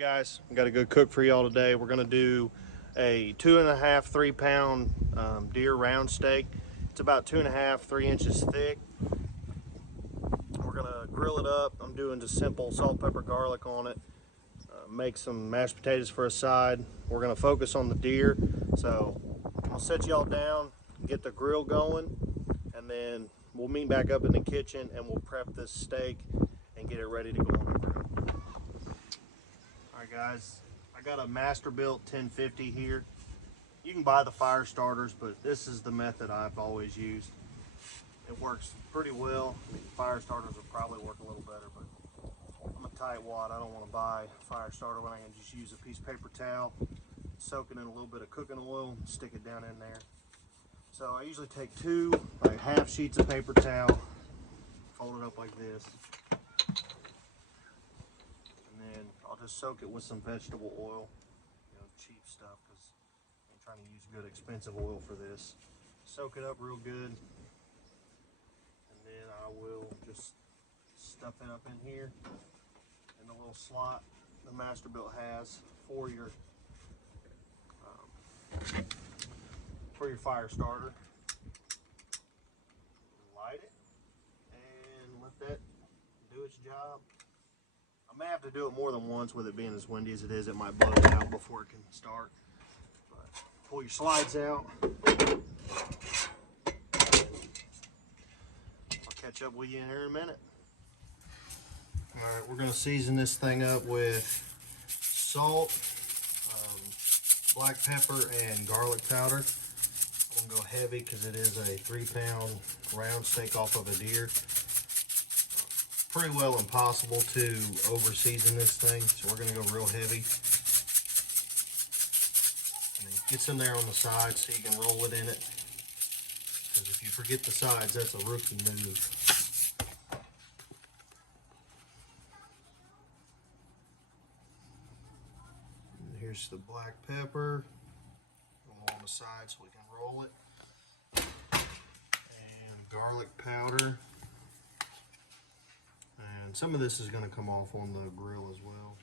Guys, I got a good cook for y'all today. We're gonna do a 2.5, 3 pound deer round steak. It's about 2.5, 3 inches thick. We're gonna grill it up. I'm doing just simple salt, pepper, garlic on it. Make some mashed potatoes for a side. We're gonna focus on the deer. So I'll set y'all down, get the grill going, and then we'll meet back up in the kitchen and we'll prep this steak and get it ready to go on the grill. Alright guys, I got a Masterbuilt 1050 here. You can buy the fire starters, but this is the method I've always used. It works pretty well. I mean, fire starters will probably work a little better, but I'm a tightwad. I don't want to buy a fire starter when I can just use a piece of paper towel, soak it in a little bit of cooking oil, and stick it down in there. So I usually take two half sheets of paper towel, fold it up like this, and then I'll just soak it with some vegetable oil, cheap stuff, because I'm trying to use good expensive oil for this. Soak it up real good, and then I will just stuff it up in here in the little slot the Masterbuilt has for your fire starter. Light it and let that do its job. I may have to do it more than once with it being as windy as it is. It might blow it out before it can start. But pull your slides out. I'll catch up with you in here in a minute. Alright, we're going to season this thing up with salt, black pepper, and garlic powder. I'm going to go heavy because it is a 3-pound round steak off of a deer. Pretty well impossible to over season this thing, so we're going to go real heavy. And then get some there on the sides so you can roll it in it. Because if you forget the sides, that's a rookie move. And here's the black pepper. On the side so we can roll it. And garlic powder. And some of this is going to come off on the grill as well.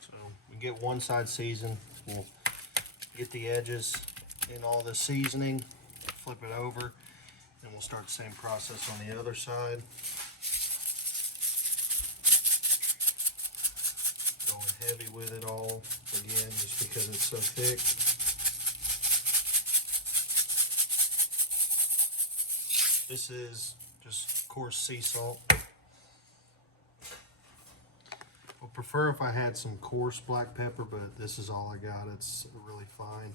So we get one side seasoned. We'll get the edges in all the seasoning, flip it over, and we'll start the same process on the other side. Going heavy with it all, again, just because it's so thick. This is just coarse sea salt. I would prefer if I had some coarse black pepper, but this is all I got. It's really fine,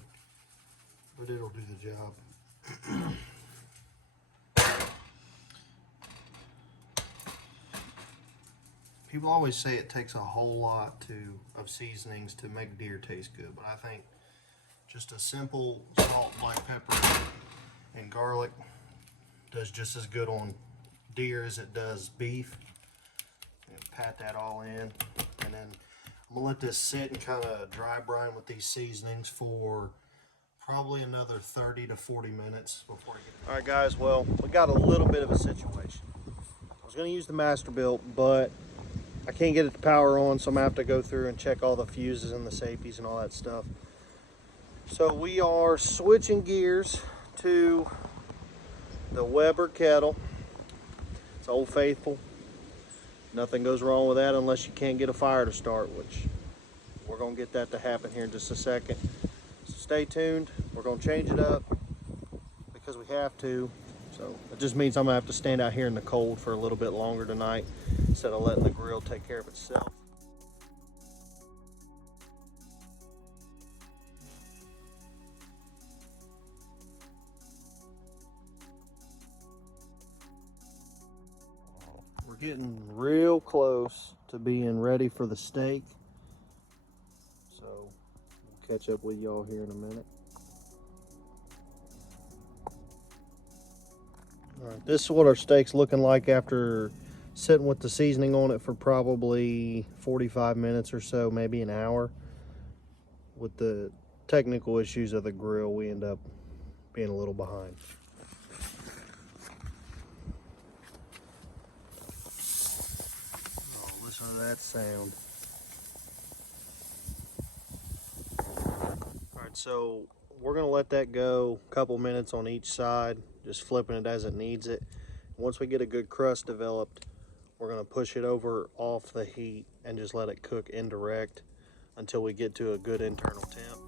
but it'll do the job. People always say it takes a whole lot of seasonings to make deer taste good, but I think just a simple salt, black pepper, and garlic does just as good on deer as it does beef. And pat that all in, and then I'm gonna let this sit and kind of dry brine with these seasonings for probably another 30 to 40 minutes before you get it. All right guys, well, we got a little bit of a situation. I was gonna use the Masterbuilt, but I can't get it to power on, so I'm gonna have to go through and check all the fuses and the safeties and all that stuff. So we are switching gears to the Weber kettle. It's Old Faithful. Nothing goes wrong with that unless you can't get a fire to start, which we're going to get that to happen here in just a second. So stay tuned. We're going to change it up because we have to. So it just means I'm going to have to stand out here in the cold for a little bit longer tonight instead of letting the grill take care of itself. We're getting real close to being ready for the steak. So we'll catch up with y'all here in a minute. All right, this is what our steak's looking like after sitting with the seasoning on it for probably 45 minutes or so, maybe an hour. With the technical issues of the grill, we end up being a little behind. Oh, listen to that sound. Alright, so we're gonna let that go a couple minutes on each side, just flipping it as it needs it. Once we get a good crust developed, we're gonna push it over off the heat and just let it cook indirect until we get to a good internal temp.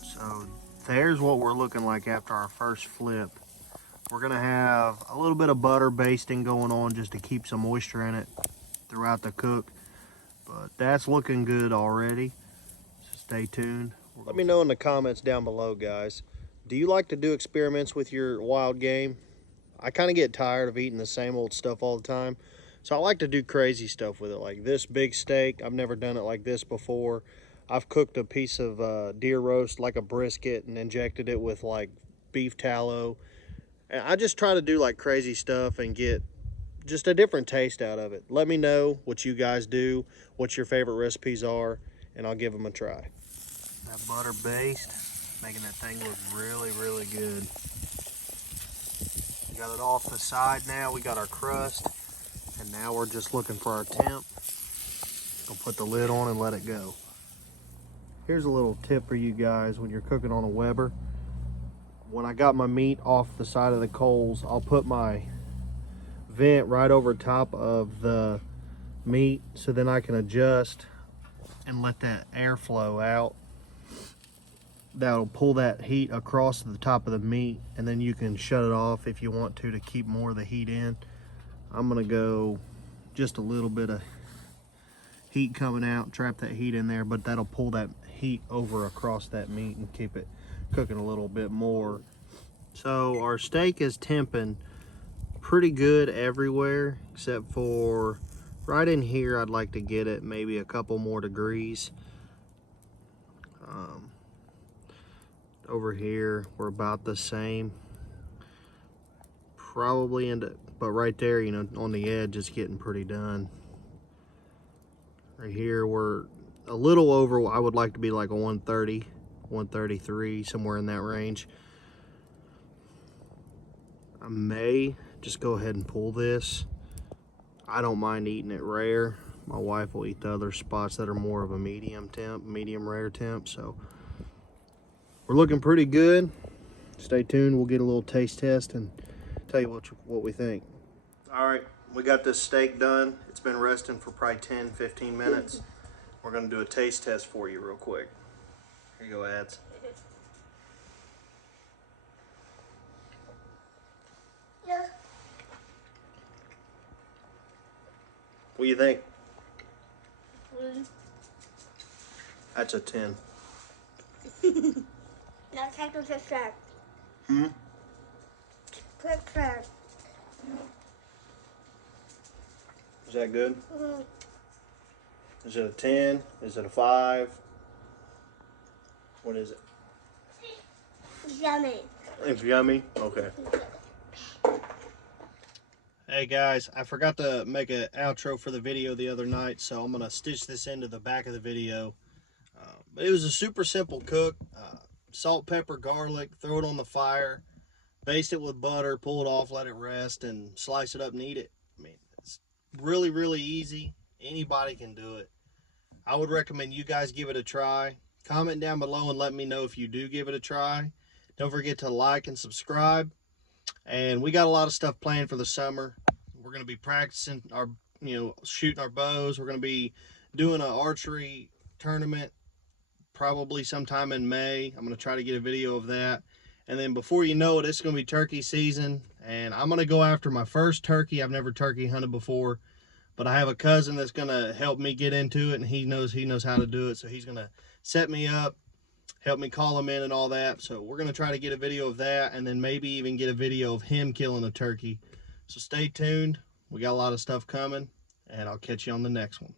So there's what we're looking like after our first flip. We're gonna have a little bit of butter basting going on just to keep some moisture in it throughout the cook. But that's looking good already. So stay tuned. Let me know in the comments down below, guys. Do you like to do experiments with your wild game? I kind of get tired of eating the same old stuff all the time. So I like to do crazy stuff with it, like this big steak. I've never done it like this before. I've cooked a piece of deer roast like a brisket and injected it with like beef tallow. And I just try to do like crazy stuff and get just a different taste out of it. Let me know what you guys do, what your favorite recipes are, and I'll give them a try. That butter baste, making that thing look really, really good. We got it off the side now. We got our crust, and now we're just looking for our temp. We'll put the lid on and let it go. Here's a little tip for you guys when you're cooking on a Weber. When I got my meat off the side of the coals, I'll put my vent right over top of the meat so then I can adjust and let that air flow out. That'll pull that heat across the top of the meat, and then you can shut it off if you want to keep more of the heat in. I'm gonna go just a little bit of heat coming out, trap that heat in there, but that'll pull that heat over across that meat and keep it cooking a little bit more. So our steak is temping pretty good everywhere except for right in here. I'd like to get it maybe a couple more degrees. Over here we're about the same, probably but right there, you know, on the edge it's getting pretty done. Right here we're a little over. I would like to be like a 130, 133, somewhere in that range. I may just go ahead and pull this. I don't mind eating it rare. My wife will eat the other spots that are more of a medium temp, medium rare temp. So we're looking pretty good. Stay tuned. We'll get a little taste test and tell you what we think. All right, we got this steak done. It's been resting for probably 10, 15 minutes. We're gonna do a taste test for you real quick. Here you go, Ads. Yeah. What do you think? 1. That's a 10. Now take a picture. Hmm? Picture. Is that good? Mm. Is it a 10? Is it a 5? What is it? Yummy. It's yummy? Okay. Hey guys, I forgot to make an outro for the video the other night, so I'm going to stitch this into the back of the video. But it was a super simple cook. Salt, pepper, garlic, throw it on the fire, baste it with butter, pull it off, let it rest, and slice it up and eat it. I mean, it's really, really easy. Anybody can do it. I would recommend you guys give it a try. Comment down below and let me know if you do give it a try. Don't forget to like and subscribe. And we got a lot of stuff planned for the summer. We're going to be practicing our, shooting our bows. We're going to be doing an archery tournament probably sometime in May. I'm going to try to get a video of that. And then before you know it, it's going to be turkey season. And I'm going to go after my first turkey. I've never turkey hunted before, but I have a cousin that's going to help me get into it, and he knows how to do it. So he's going to set me up, help me call him in and all that. So we're going to try to get a video of that, and then maybe even get a video of him killing a turkey. So stay tuned. We got a lot of stuff coming, and I'll catch you on the next one.